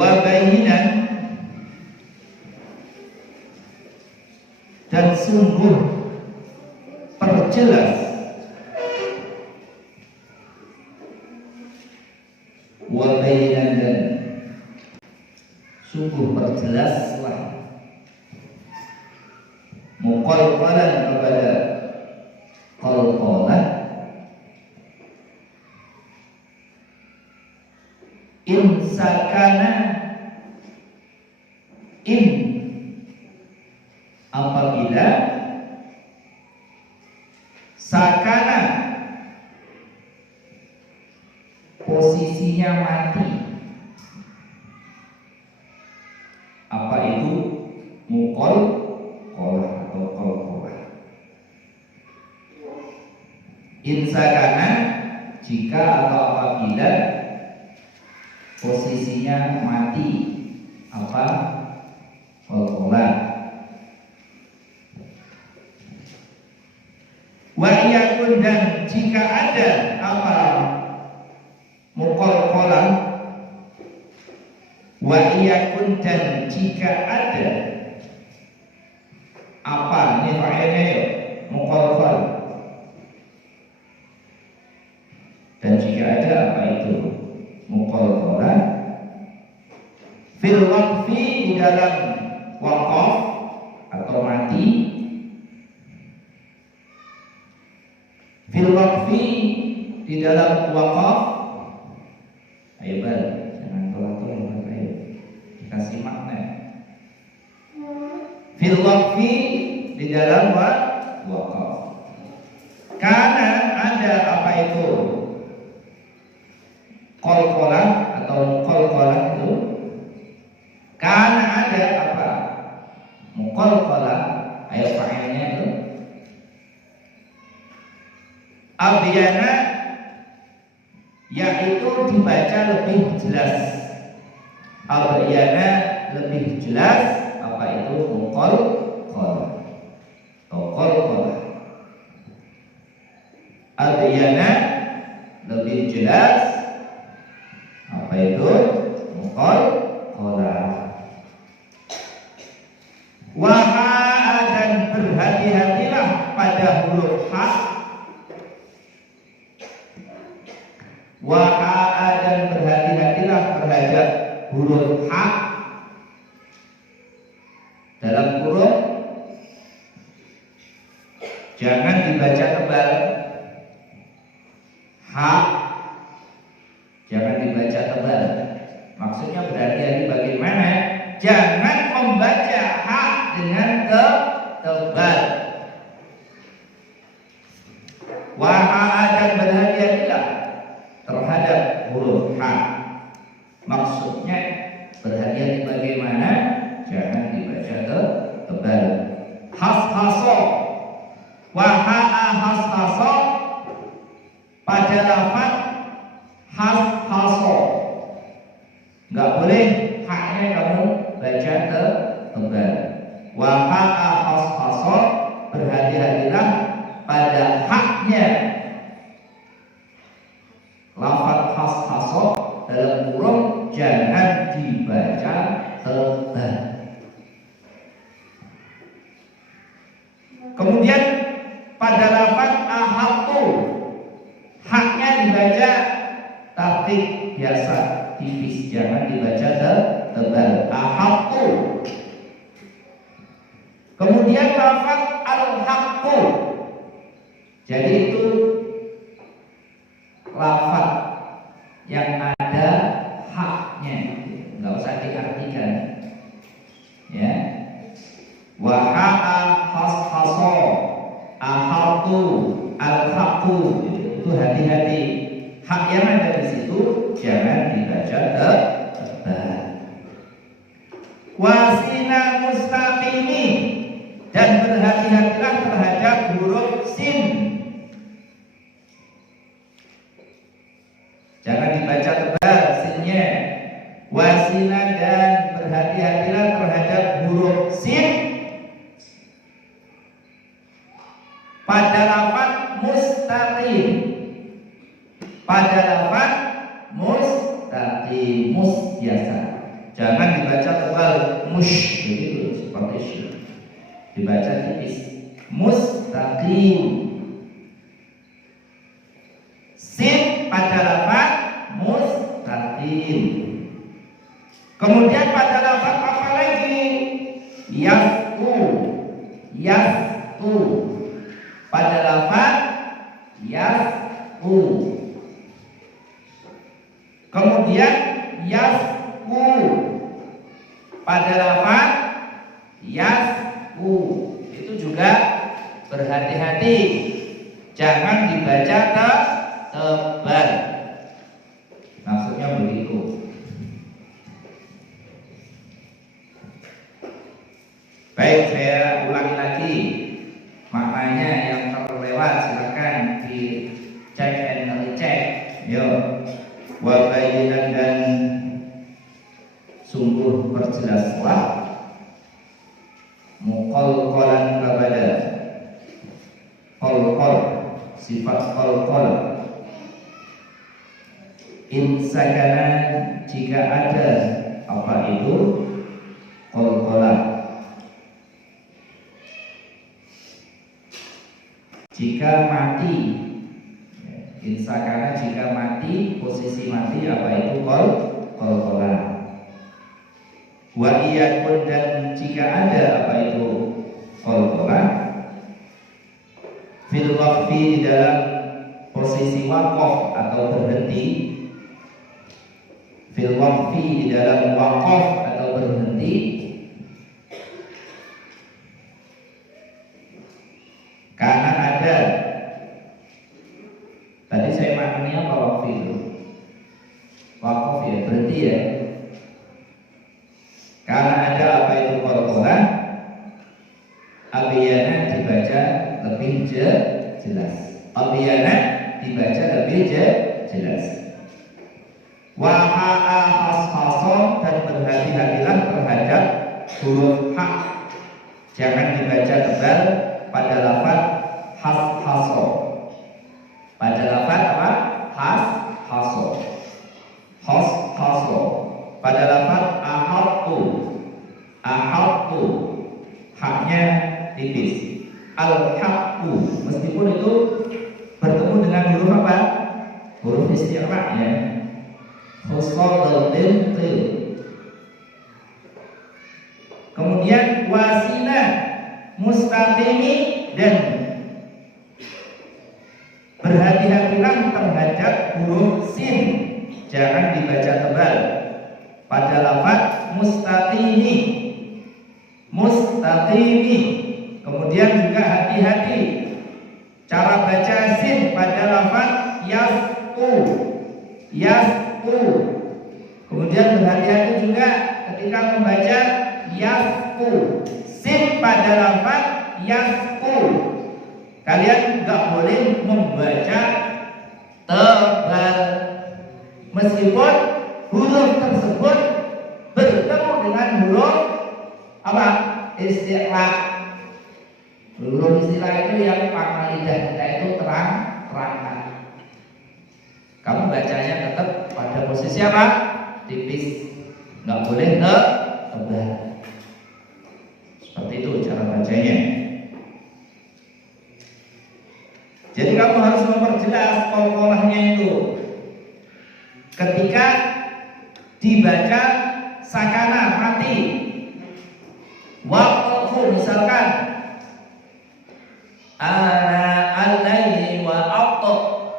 wa bayinan, dan sungguh perjelas, wa bayinan, dan sungguh perjelaslah, muqalqalan kepada qalqalah, in sakana, in apabila sakana posisinya mati. Apa itu muqal qolah atau qalqalah? In sakana, jika atau apabila posisinya mati, apa qalqalah. Wa iyakun, dan jika ada apa muqalqalah, wa iyakun, dan jika ada apa, ini fa'ilnya ya, muqalqalah, dan jika ada apa itu muqalqalah, fil waqfi, di dalam waqaf atau mati, fil waqfi, di dalam waqaf. Ayo bal, jangan tolak-tolak, ayo dikasih makna. Fil waqfi, di dalam waqaf. Karena ada apa itu qalqalah atau qalqalah itu, karena ada apa muqalqalah, ayat fa'ilnya itu abyana, yaitu dibaca lebih jelas. Abyana, lebih jelas, apa itu muqalqalah atau qalqalah. Abyana, lebih jelas, apa itu muqalqalah. Waha, dan berhati-hatilah pada huruf ha. Waha, dan berhati-hatilah terhadap huruf ha dalam kurung, jangan dibaca tebal. Ha jangan dibaca tebal. Maksudnya berhati-hati bagaimana? Jangan membaca ha dengan tebal. Waha, dan berhati-hatilah terhadap huruf ha. Maksudnya berhati-hati bagaimana? Jangan dibaca tebal. Has-haso, waha'a has-haso, pada lafaz has-haso nggak boleh haknya kamu baca tebal. Waha'a has-haso, berhati-hatilah pada haknya lafaz has-haso dalam kurung, jangan dibaca tebal. Kemudian pada lafaz ahatu, haknya dibaca tartib biasa, tipis, jangan dibaca tebal. Ahatu. Kemudian lafaz al-haqqu, jadi itu lafaz yang ada haknya, nggak usah diartikan, ya. Waha'a has-haso, ahatu, al-haqqu, itu hati-hati. Hak yang ada di situ jangan dibaca tebal. Wasina mustaqimi, dan berhati-hatilah terhadap huruf sin. Jangan dibaca tebal sinnya. Wasina, dan berhati-hatilah terhadap huruf sin pada lafaz mustaqim. Pada lafaz mustaqim, mus biasa. Jangan dibaca tebal, mush begitu seperti syu. Dibaca tipis. Mustaqim. Sin pada lafaz mustaqim. Kemudian pada lafaz apa lagi? Yastu. Yastu. Pada lafaz yastu. Kemudian yasku. Pada lafaz yasku. Itu juga berhati-hati. Jangan dibaca tebal. Maksudnya begitu. Baik, saya ulangi lagi maknanya yang terlewat, silakan dicek and recheck. Yuk, wabayinan dan sungguh perjelaslah muqalqalan kepada qalqal, sifat qalqal. Insakana jika ada apa itu qalqalan. Jika mati, insakana jika mati, posisi mati apa itu qalqalan. Wa iyakun dan jika ada apa itu qalqalan. Fil waqfi di dalam posisi waqaf atau berhenti. Fil waqfi di dalam waqaf atau berhenti. Karena ada, tadi saya maknanya apa waqf itu? Waqaf ya, berhenti ya. Karena ada apa itu qalqalan, abiyana dibaca lebih jelas. Abiyana dibaca lebih jelas. Waha'a hashason dan berhati-hatilah terhadap huruf hak. Jangan dibaca tebal pada lafaz hashaso. Pada lafaz apa? Hashaso. Hashaso. Pada lafaz ahadtu. Ahadtu. Haknya tipis. Al-haqqu. Meskipun itu bertemu dengan huruf apa? Huruf isti'la ya. Khusqatul til. Kemudian wasila mustaqimi dan berhati-hatilah terhadap huruf sin. Jangan dibaca tebal. Pada lafaz mustaqimi. Mustaqimi. Kemudian juga hati-hati cara baca sin pada lafaz yasku. Yasku. Kemudian berhati-hati juga ketika membaca yasku. Sin pada lafaz yasku. Kalian nggak boleh membaca tebal meskipun huruf tersebut bertemu dengan huruf apa? Isti'la. Huruf isti'la itu yang pangkal lidah kita itu terang-terangan. Kamu bacanya tetap pada posisi apa? Tipis. Nggak boleh tebal. Seperti itu cara bacanya. Jadi kamu harus memperjelas qalqalahnya itu. Ketika dibaca sakana mati, waqfu misalkan ana alaihi wa aqta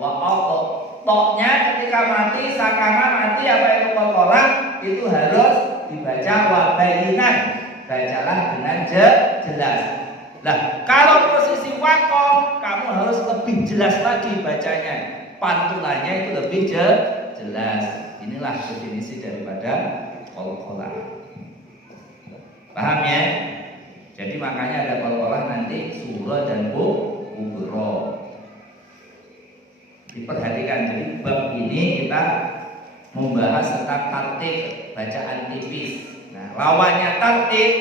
wa aqta. Toknya ketika mati sakana mati apa itu qalqalah itu harus dibaca wabayinan. Bacalah dengan jelas. Nah, kalau posisi waqaf kamu harus lebih jelas lagi bacanya. Pantulannya itu lebih jelas. Inilah definisi daripada qalqalah. Paham ya? Jadi makanya ada qalqalah nanti surah dan kubra. Diperhatikan. Jadi bab ini kita membahas tentang tartib bacaan tipis. Nah, lawannya tartib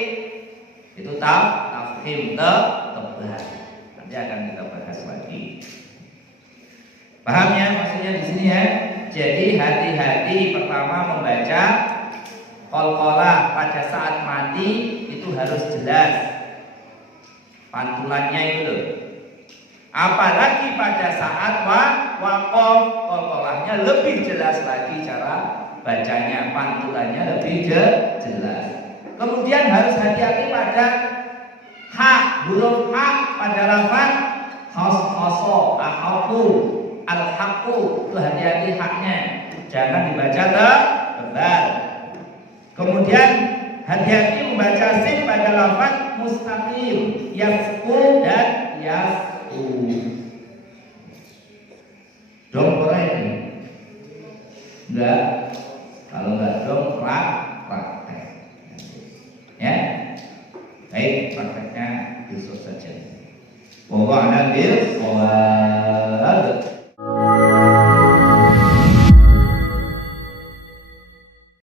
itu tafhim tebal. Nanti akan kita bahas lagi. Paham ya maksudnya di sini ya? Jadi hati-hati pertama membaca Qalqalah pada saat mati itu harus jelas pantulannya itu loh. Apalagi pada saat waqaf, qalqalahnya lebih jelas lagi cara bacanya, pantulannya lebih jelas. Kemudian harus hati-hati pada ha, huruf ha pada lafaz khoso, ahaku, al-haqqu, itu hati-hati haknya, jangan dibaca tebal. Kemudian hati-hati membaca sin pada lafaz mustaqim, yasku dan yasku. Dong korek enggak, kalau enggak dong praktek. Ya, baik, prakteknya besok saja. Pokoknya bil